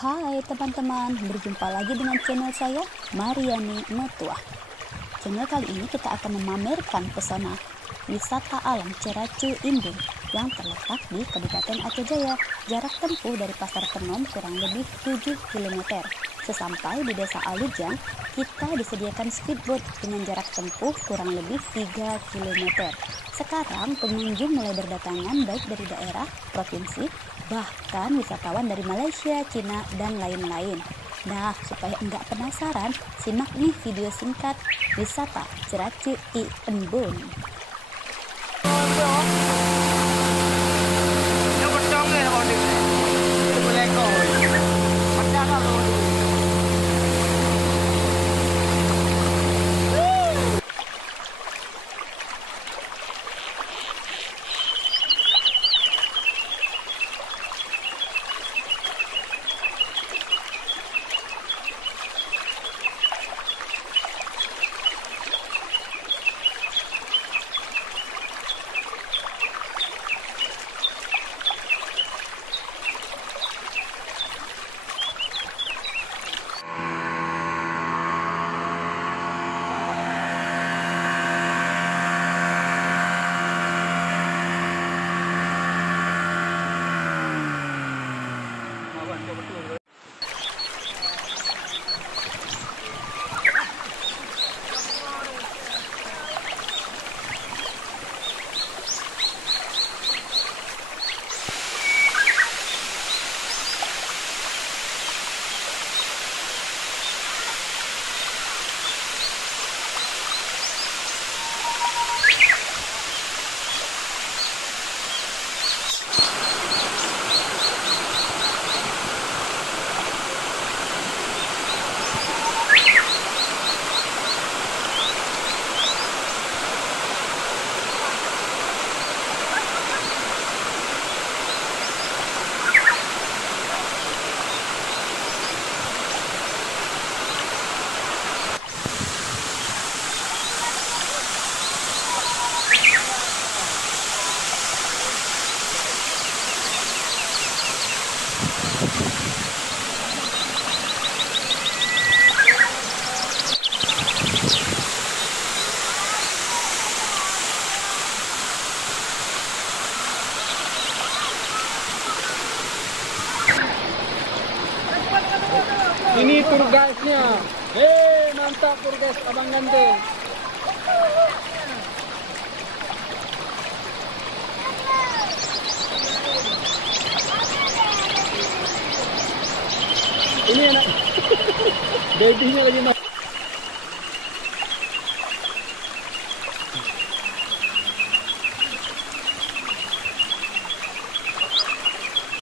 Hai teman-teman, berjumpa lagi dengan channel saya, Mariani Notua. Channel kali ini kita akan memamerkan pesona wisata alam Ceracu Imbun yang terletak di Kabupaten Aceh Jaya. Jarak tempuh dari Pasar Penom kurang lebih 7 km. Sesampai di Desa Alujang, kita disediakan speedboat dengan jarak tempuh kurang lebih 3 km. Sekarang pengunjung mulai berdatangan baik dari daerah, provinsi, bahkan wisatawan dari Malaysia, Cina, dan lain-lain. Nah, supaya enggak penasaran, simak nih video singkat wisata Ceracu Imbun. Ini tour guide-nya. Mantap tour guys, abang ganteng. Ini anak babynya lagi